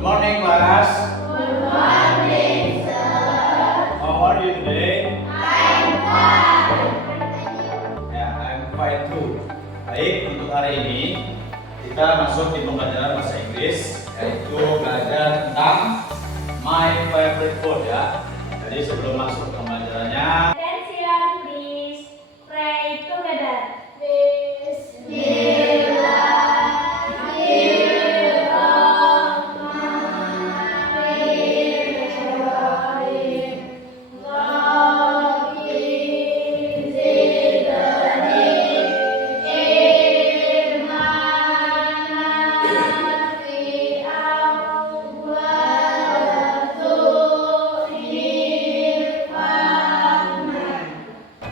Good morning, class. Good morning, sir. How are you today? I'm fine. Ya, I'm fine too. Baik, untuk hari ini kita masuk di pembelajaran bahasa Inggris, yaitu belajar tentang my favorite food ya. Jadi sebelum masuk ke pembelajarannya, Attention, please. Pray together.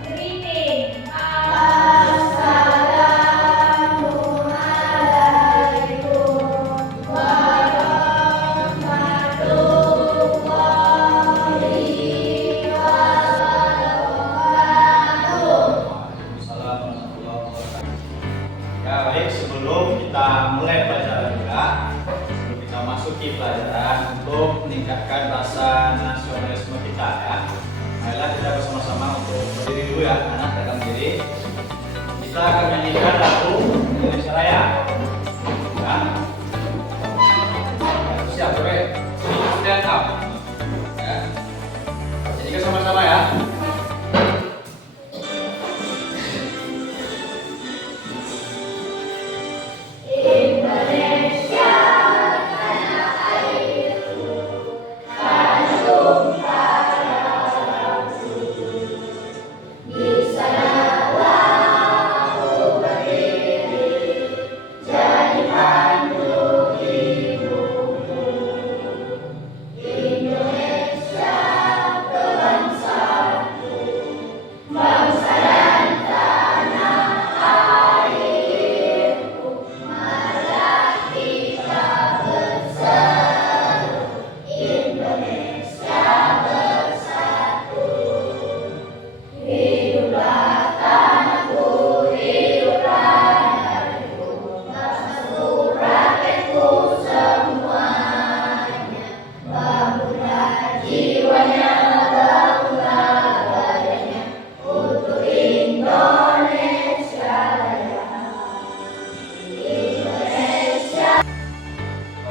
Greeting. Waalaikumsalam warahmatullahi wabarakatuh. Ya, baik, sebelum kita mulai pelajaran juga, sebelum kita masuki pelajaran untuk meningkatkan rasa nasionalisme kita ya. Marilah kita bersama-sama untuk berdiri dulu ya, anak dalam diri. Kita akan menyanyikan lagu Indonesia Raya. Ya. Siap, oke? Stand up. Ya. Nyanyikan sama-sama ya.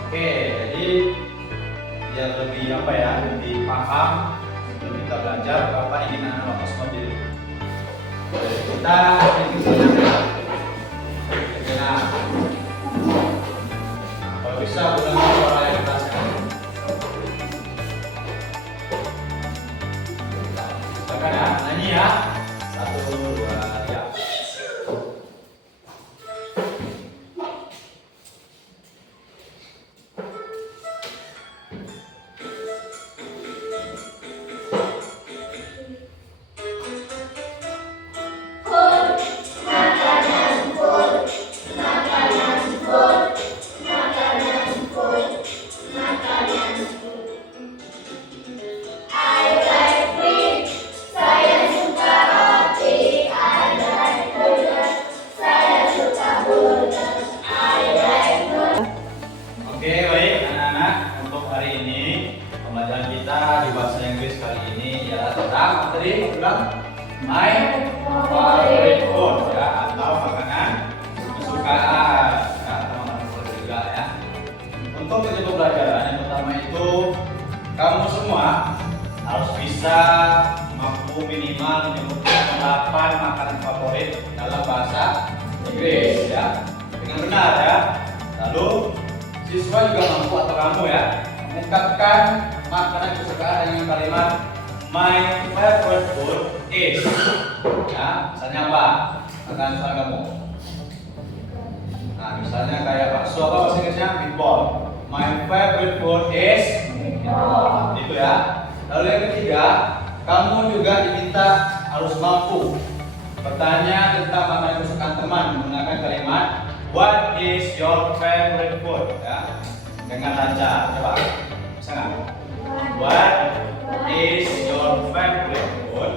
Oke, jadi biar lebih apa ya, lebih paham sebelum kita belajar, Bapak ingin anak Bapak semua diri. Kita ingin belajar. Nah, kalau bisa ulangi suara yang keras ya. Silakan ya, nyanyi ya. 1, 2, 3. Oke, baik anak-anak, untuk hari ini pembelajaran kita di bahasa Inggris kali ini ialah tentang apa tadi? Ulang, my favorite food ya, atau makanan kesukaan ya, atau makanan favorit juga ya. Untuk tujuan pembelajaran yang pertama itu kamu semua harus bisa mampu minimal menyebutkan 8 makanan favorit dalam bahasa Inggris ya, dengan benar ya. Lalu siswa juga mampu atau kamu ya mengungkapkan makanan kesukaan dengan kalimat my favorite food is. Ya, misalnya apa? Makanan kesukaan kamu. Nah, misalnya kayak bakso, apa bahasa Inggrisnya? Meatball. My favorite food is meatball. Itu ya. Lalu yang ketiga, kamu juga diminta harus mampu bertanya tentang makanan kesukaan teman menggunakan kalimat what is your favorite food ya, dengan lancar. Coba bisa nggak? What is your favorite food?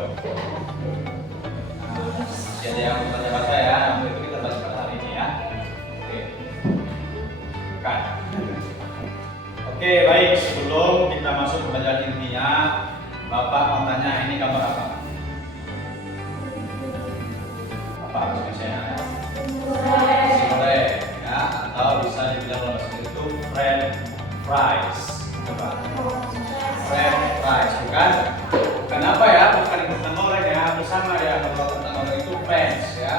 Nah, jadi yang baca-baca ya, namun itu kita baca pada hari ini ya. Oke. Kan. Oke, baik. Sebelum kita masuk ke pelajaran intinya, Bapak mau tanya ini gambar apa? Apa maksudnya? Sore, ya, atau bisa dibilang dalam bahasa Inggris itu French fries. Coba. French fries, bukan? Bukan apa ya? Bukan kentang goreng ya, bersama ya. Kalau kentang goreng itu French ya.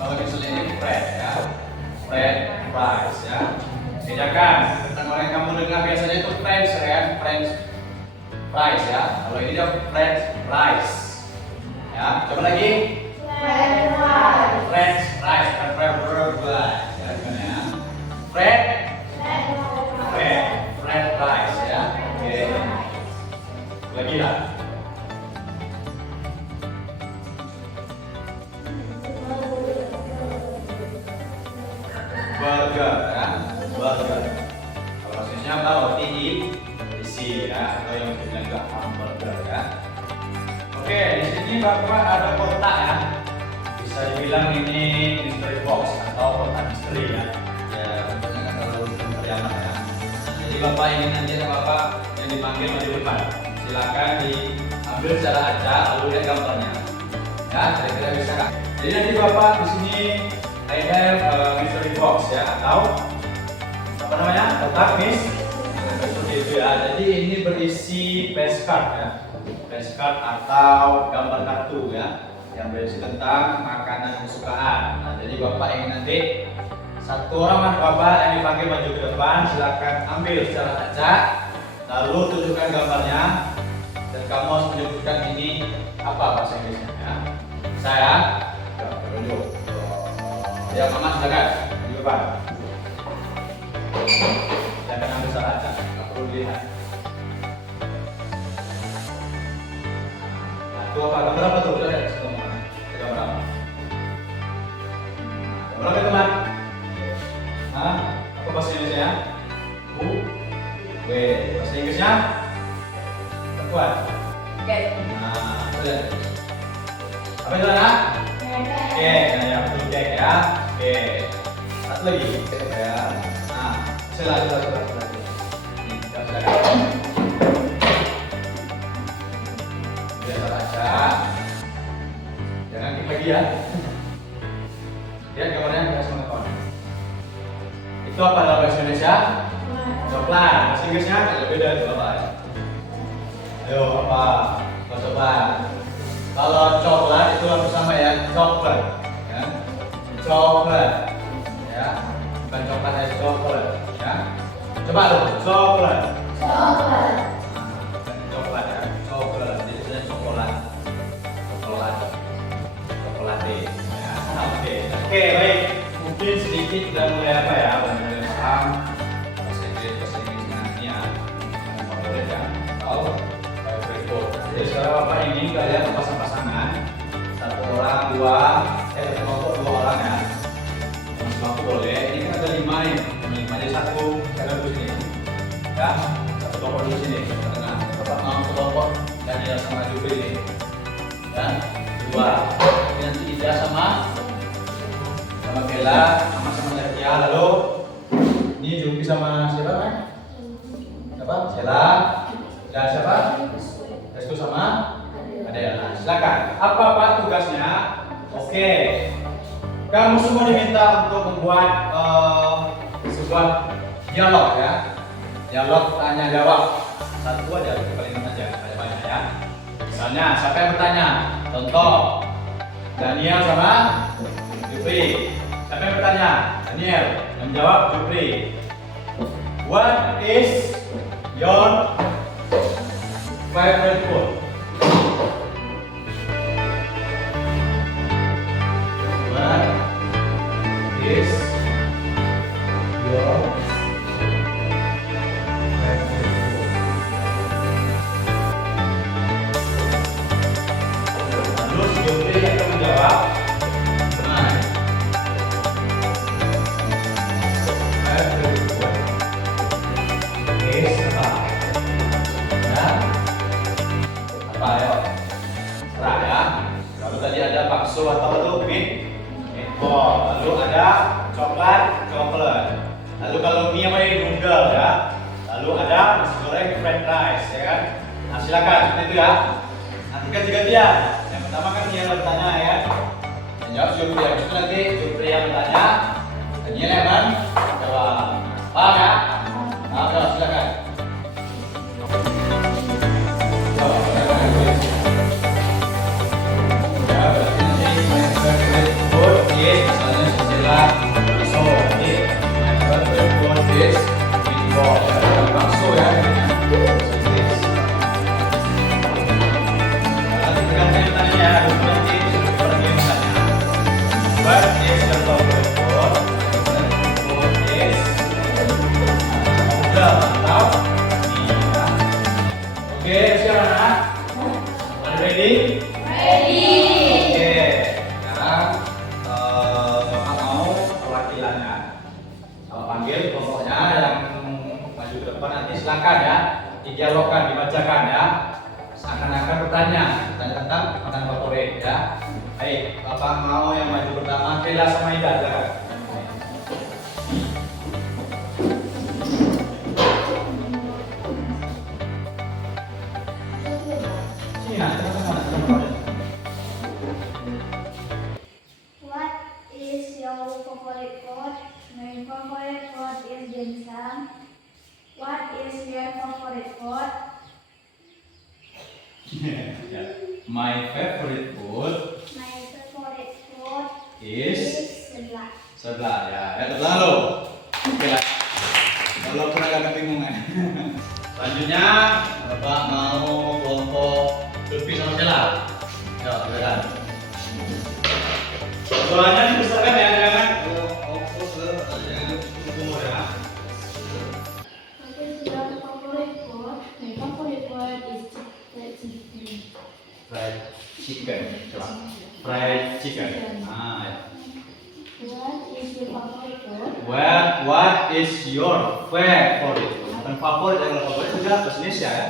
Kalau misalnya ini French ya. French fries ya. Bedakan, kentang goreng kamu dengar biasanya itu French ya, French fries ya. Kalau ini dia French fries. Ya, coba lagi. French fries, bukan French fries. Ya, gimana ya? French fries ya. Oke. Lagi lah. Burger ya, burger. Kalau maksudnya apa? Roti isi ya, atau yang kita bilang juga hamburger ya. Oke, di sini Bapak ada kotak ya. Bisa dibilang ini mystery box atau kotak misteri ya. Ya, bentuknya kan terlalu terlihat ya. Jadi Bapak ini nanti ada Bapak yang dipanggil maju depan. Silakan diambil secara acak lalu lihat gambarnya. Ya, kira-kira bisa nggak? Jadi nanti Bapak di sini I have mystery box ya, atau apa namanya, kotak seperti itu ya. Jadi ini berisi flashcard ya, flashcard atau gambar kartu ya, yang berisi tentang makanan kesukaan. Nah, jadi Bapak ingin nanti satu orang Bapak yang dipanggil maju ke depan, silakan ambil secara acak, lalu tunjukkan gambarnya dan kamu harus menyebutkan ini apa bahasa Inggrisnya ya. Saya tunjuk. Ya, Mama silakan di depan. Jangan ambil salah acak, nggak perlu dilihat. Nah, itu apa? Gambar apa tuh? Lihat situ mana? Gambar apa? Gambar apa teman? Hah? Apa bahasa Inggrisnya? U, W. Bahasa Inggrisnya? Kuat. Nah, itu lihat. Apa itu anak? Oke, nah ya betul cek ya. Oke, satu lagi ya. Nah, silakan. Biasa aja. Jangan kita lagi ya. Lihat gambarnya kita semua kawan. Itu apa dalam bahasa Indonesia? Coklat. Bahasa Inggrisnya agak beda itu apa? Ayo apa? Coba. Kalau coklat itu hampir sama ya, coklat, ya, coklat, ya, bukan coklat ya, coklat, ya. Coba dong, coklat, coklat ya, coklat, jadi sebenarnya coklat, ya. Oke, baik. Mungkin sedikit sudah mulai apa ya, mulai paham bahasa Inggris nanti ya, favorit ya, atau jadi sekarang Bapak ini kalian pasang-pasangan, satu orang dua kelompok dua orang ya, kelompok boleh. Ini kan ada 5 nih, 5 jadi satu kalian dulu sini, ya, satu kelompok dulu sini, tengah. Bapak mau kelompok dan dia sama Jupri ini, dan dua. Ini nanti Ida sama Bella, sama Zakia. Lalu ini Jupri sama siapa kan? Siapa? Sela dan siapa? Restu sama Adela. Silakan. Apa tugasnya? Oke. Kamu semua diminta untuk membuat sebuah dialog ya. Dialog tanya jawab. Satu aja, kalimat aja, ada banyak ya. Misalnya, siapa yang bertanya? Contoh, Daniel sama Jupri. Siapa yang bertanya? Daniel. Yang menjawab Jupri. What is your favorite food? What is your favorite food? Lalu si Jupri akan menjawab, my favorite food is apa? Apa ya? Serah ya. Lalu tadi ada bakso atau itu meatball. Lalu ada coklat. Lalu kalau mie apa ini noodle ya. Lalu ada nasi goreng french fries, ya kan? Nah silakan seperti itu ya. Nanti ganti-gantian. Yang pertama kan dia yang bertanya ya. Yang jawab Jupri, habis itu nanti Jupri yang bertanya. Dan dia yang kan jawab. Paham ya? Nah, udah silakan. Oke, siap anak? Ready? Oke, sekarang Bapak mau perwakilannya. Bapak panggil kelompoknya yang maju ke depan, nanti silakan ya didialogkan, dibacakan ya. Seakan-akan bertanya tentang makanan favorit ya. Baik, Bapak mau yang maju pertama, Kela sama Ida, silakan. Sini, nah, teman-teman. What is your favorite food? My favorite food is dimsum. What is your favorite food? My favorite food My favorite food is seblak. sebelah ya. Ya terlalu. Oke lah. Kalau pernah agak bingung ya. Selanjutnya Bapak mau kelompok Lutfi sama Stella. Ya, silakan. Suaranya dibesarkan ya, jangan umur ya. What is your favorite food? My favorite food is chocolate chicken. Fried chicken. Coba. Fried chicken. Ah, ya. What is your favorite food? What is your favorite food? Bukan favorit, kalau favorit sudah bahasa Indonesia ya.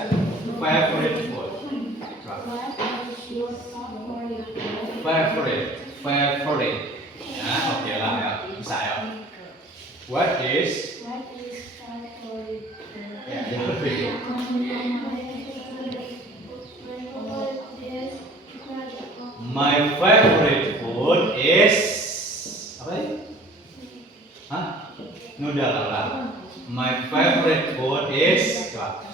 Favorite food. Coba. What is your favorite food? Favorite. Ya, oke lah ya. Bisa ya. What is? What is favorite food? Ya, yang lebih. My favorite food is apa ini? Hah? Noodle lah. My favorite food is coba.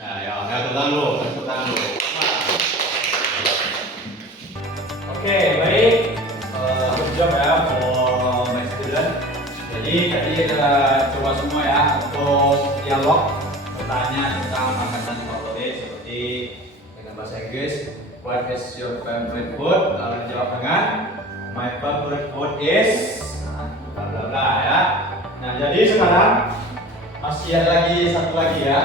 Ya, tepuk tangan dulu. Oke, baik. Good job ya for my student. Jadi tadi kita coba semua ya untuk dialog bertanya tentang makanan favorit seperti dengan bahasa Inggris. What is your favorite food? Lalu dijawab dengan my favorite food is bla bla bla ya. Nah, jadi sekarang masih ada lagi satu lagi ya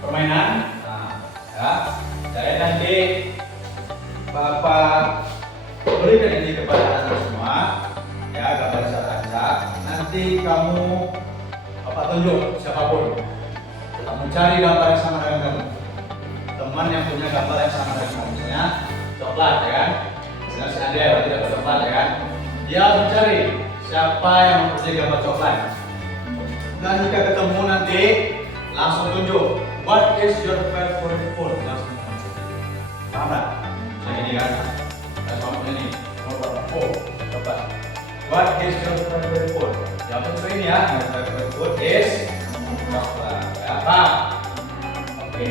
permainan. Nah, ya. Jadi nanti Bapak berikan ini kepada anak semua ya, gambar kaca. Nanti kamu Bapak tunjuk siapapun. Kamu cari gambar yang sama dengan kamu. Teman yang punya gambar yang sama dengan kamu, misalnya coklat ya kan. Misalnya si Ade berarti dapat coklat ya kan. Dia mencari siapa yang mempunyai gambar coklat. Dan jika ketemu nanti langsung tunjuk. What is your favorite food? Langsung tunjuk. Paham tak? Nah ini kan. Dan kamu ini. Oh, coba. What is your favorite food? Jawab itu ini ya. My favorite food is coklat. Ya, paham? Oke.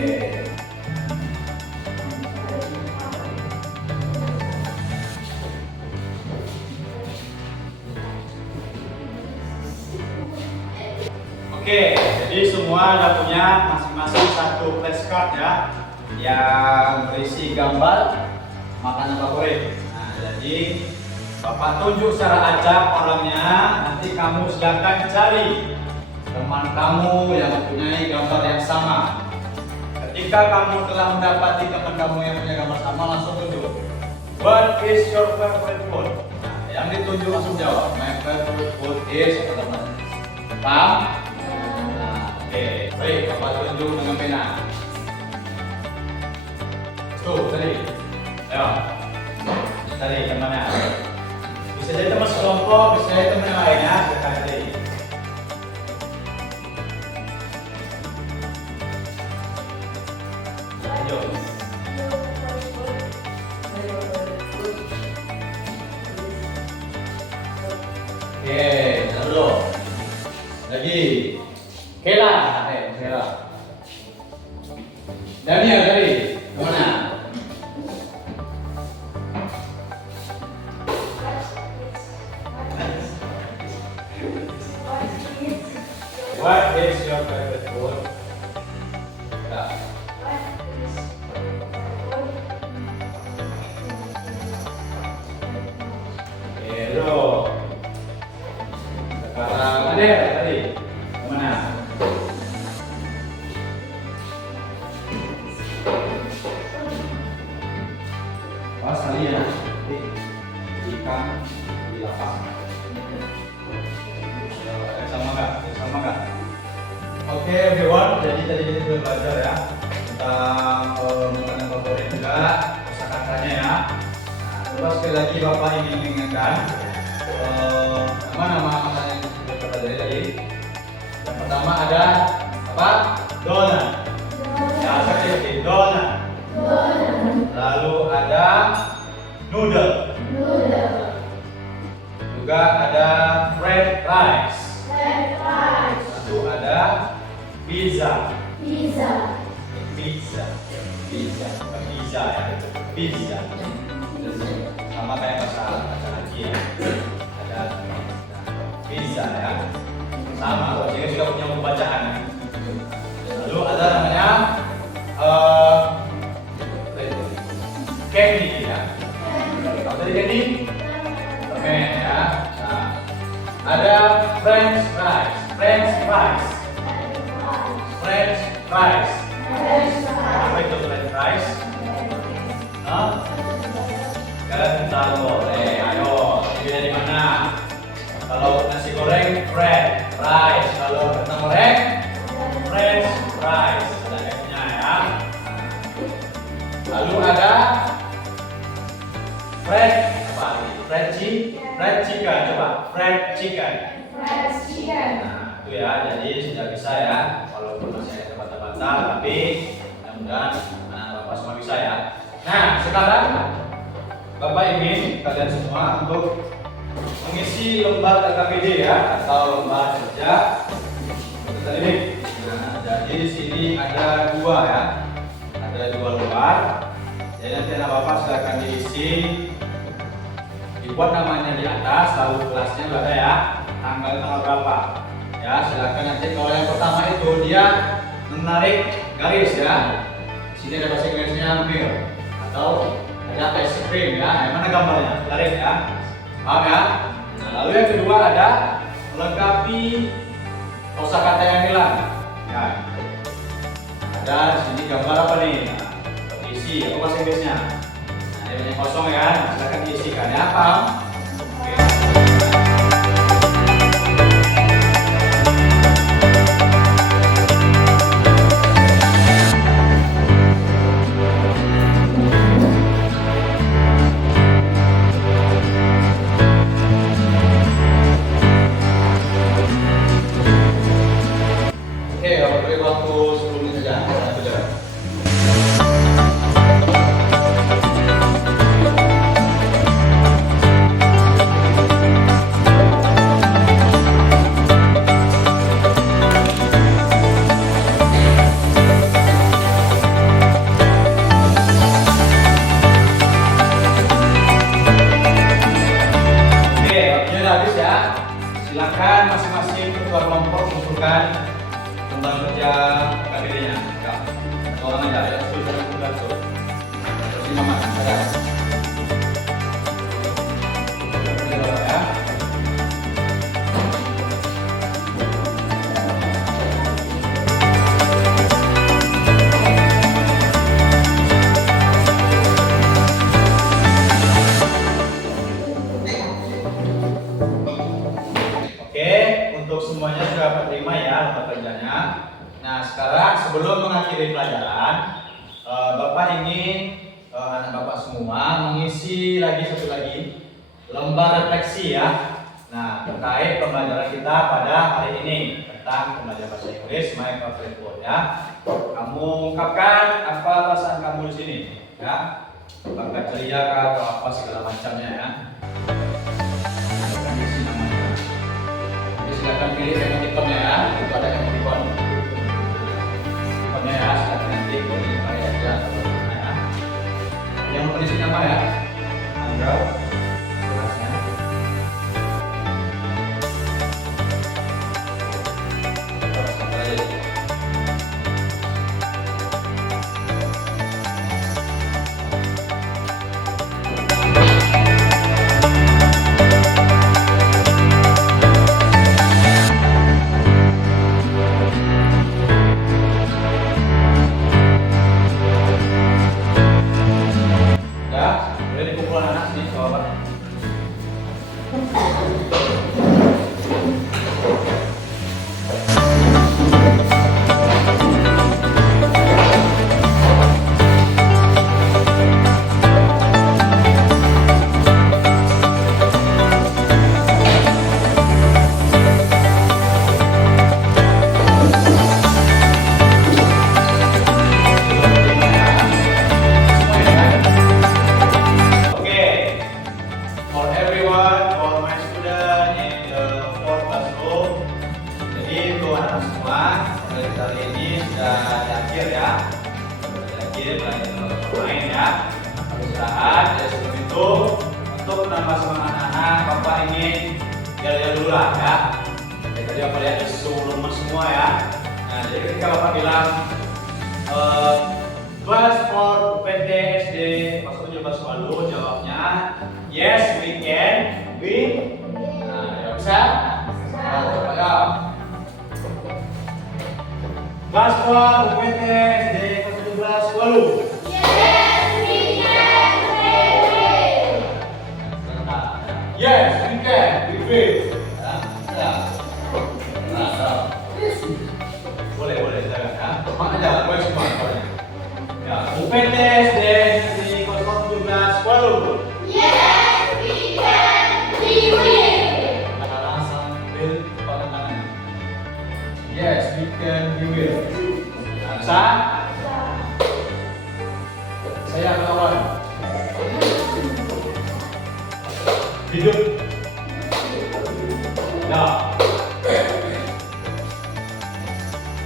Oke, jadi semua ada punya masing-masing satu flashcard ya, yang berisi gambar makanan favorit. Nah, jadi Bapak tunjuk secara acak orangnya, nanti kamu silakan cari teman kamu yang mempunyai gambar yang sama. Ketika kamu telah mendapati teman kamu yang punya gambar sama, langsung tunjuk. What is your favorite food? Nah, yang ditunjuk langsung jawab. My favorite food is teman. Paham? Oke, baik, Bapak tunjuk dengan pena. Tuh, tadi. Ayo. Tadi kemana? Bisa jadi teman sekelompok, bisa jadi teman yang lain ya. Silakan tadi. lagi. Kela, Kela. Daniel tadi, kemana? What is your favorite food? Ya. Hero. Sekarang Ade tadi, kemana? Pas kali ya, ikan di lapangan. Sama nggak? Oke, everyone. Jadi tadi kita sudah belajar ya tentang makanan favorit juga, kosakatanya ya. Nah, coba sekali lagi Bapak ingin mengingatkan nama makanan yang kita pelajari tadi. Yang pertama ada apa? Donat. Ya, seperti donat. Lalu ada noodle. Juga ada fried rice. Lalu ada pizza. Pizza. Sama kayak bahasa lagi ya. Ada pizza ya. Sama, jadi sudah punya pembacaan. Lalu ada namanya candy ya. Apa tadi candy? Permen ya. Nah, ada French fries. Apa itu French fries? Kentang goreng. Ayo, ini dari mana? Kalau nasi goreng, French fries. Kalau kentang goreng, French fries. Ada F-nya ya. Lalu ada fried chicken. Coba fried chicken. Nah, itu ya. Jadi sudah bisa ya. Walaupun masih ada terbata-bata, tapi mudah-mudahan Bapak semua bisa ya. Nah, sekarang Bapak ingin kalian semua untuk mengisi lembar LKPD ya, atau lembar kerja untuk ini. Nah, jadi di sini ada dua ya. Ada dua lembar. Jadi nanti anak Bapak silakan diisi, dibuat namanya di atas, lalu kelasnya ada ya, tanggal berapa. Ya, silakan nanti kalau yang pertama itu dia menarik garis ya. Di sini ada bahasa Inggrisnya milk atau ada ice cream ya. Yang mana gambarnya? Garis ya. Paham ya? Nah, lalu yang kedua ada melengkapi kosakata yang hilang. Ya. Ada di sini gambar apa nih? Nah, isi apa bahasa Inggrisnya? Nah, ini yang kosong ya. Silakan diisikan ya. Paham? Oke. Beri waktu 10 menit saja. Saya belajar. Oke, waktunya udah habis ya. Silakan masing-masing ketua kelompok mengumpulkan lembar kerja KBD-nya. Ya. Orang aja ya, sudah tuh. Terus ini mama ada. Ya. Oke, untuk semuanya sudah terima ya lembar kerjanya. Nah, sekarang sebelum mengakhiri pelajaran, Bapak ingin anak Bapak semua mengisi satu lagi lembar refleksi ya. Nah, terkait pembelajaran kita pada hari ini tentang pembelajaran bahasa Inggris My Favorite Word ya. Kamu ungkapkan apa perasaan kamu di sini ya. Apakah ceria kah atau apa segala macamnya ya. Silakan isi namanya. Silakan pilih emoticonnya ya. semua. Pelajaran kali ini sudah di akhir ya. Sudah di akhir pelajaran bermain ya. Istirahat. Jadi sebelum itu untuk menambah semangat anak, Bapak ingin lihat dulu lah ya. Jadi tadi Bapak lihat isu lemes semua ya. Nah, jadi ketika Bapak bilang kelas 4 UPT SD masuk 17 Walu, jawabnya yes we can win. Nah, ya bisa? Nah, coba jawab. Kelas 4 UPT SD kelas 17 Walu. Yes, we can. We will. Ya. Nah, boleh, silakan ya. Semangat aja, boleh semangat. Ya, UPT SD di 017 Walu. Nah, sambil pakai tangan. Yes, we can. We will. Bisa? Saya kawan. Hidup. Ya.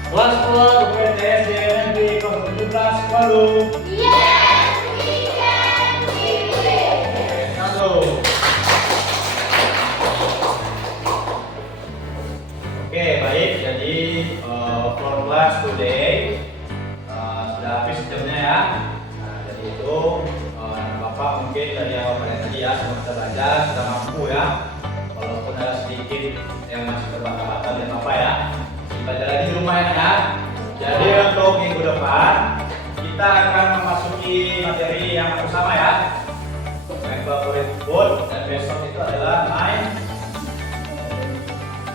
Kelas 2 UPT SD Negeri 017 Walu. Satu. Oke, baik. Jadi for class today sudah habis jamnya ya. Nah, jadi itu Bapak mungkin dari awal tadi ya sudah bisa belajar, sudah mampu ya. Walaupun ada sedikit yang masih terbata-bata dari Bapak ya. Belajar lagi di rumah ya. Jadi untuk minggu depan kita akan memasuki materi yang bersama ya. My favorite food, dan besok itu adalah my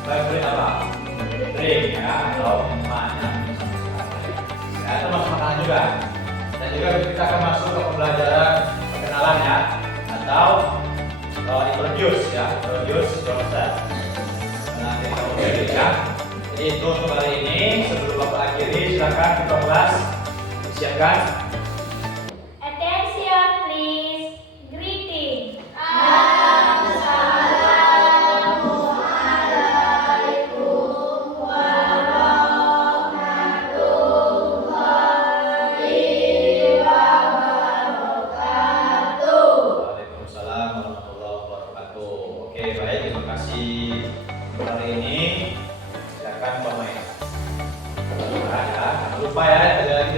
favorite apa? Drink ya, atau minuman ya, itu masuk makanan juga. Dan juga kita akan masuk ke pembelajaran perkenalan ya, atau introduce ya, introduce yourself. Nanti kamu belajar ya. Jadi itu untuk hari ini. Sebelum Bapak akhiri, silakan ketua kelas siapkan. Attention please. Greeting. Waalaikumsalam warahmatullahi wabarakatuh. Oke, baik, terima kasih untuk hari ini. Silakan pemain. Ya, jangan lupa ya, jaga lagi